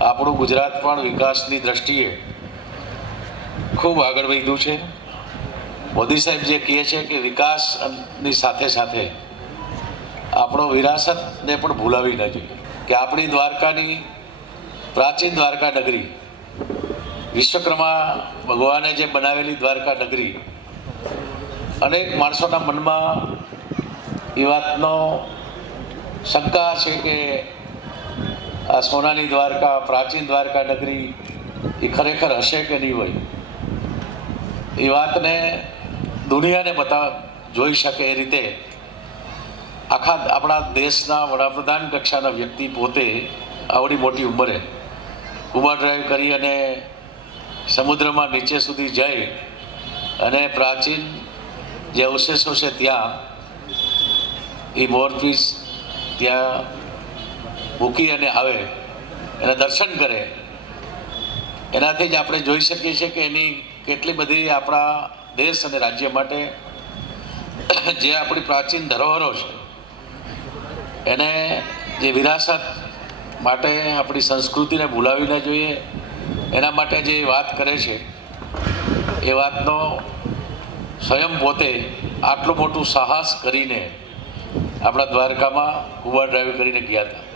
આપણું ગુજરાત પણ વિકાસની દ્રષ્ટિએ ખૂબ આગળ વધ્યું છે। મોદી સાહેબ જે કહે છે કે વિકાસની સાથે સાથે આપણો વિરાસતને પણ ભૂલાવી ન જોઈએ કે આપણી દ્વારકાની પ્રાચીન દ્વારકા નગરી, વિશ્વકર્મા ભગવાને જે બનાવેલી દ્વારકા નગરી, અનેક માણસોના મનમાં એ વાતનો શંકા છે કે આ સોનાની દ્વારકા, પ્રાચીન દ્વારકા નગરી એ ખરેખર હશે કે નહીં હોય। એ વાતને દુનિયાને જોઈ શકે એ રીતે આખા આપણા દેશના વડાપ્રધાન કક્ષાના વ્યક્તિ પોતે આવડી મોટી ઉંમરે સ્કુબા ડ્રાઈવ કરી અને સમુદ્રમાં નીચે સુધી જઈ અને પ્રાચીન જે અવશેષો છે ત્યાં એ મોરપીસ ત્યાં મૂકી અને આવે, એના દર્શન કરે, એનાથી જ આપણે જોઈ શકીએ છીએ કે એની કેટલી બધી આપણા દેશ અને રાજ્ય માટે જે આપણી પ્રાચીન ધરોહરો છે એને જે વિરાસત માટે આપણી સંસ્કૃતિને ભૂલાવી ન જોઈએ, એના માટે જે વાત કરે છે એ વાતનો સ્વયં પોતે આટલું મોટું સાહસ કરીને આપણા દ્વારકામાં સ્કુબા ડ્રાઈવ કરીને ગયા હતા।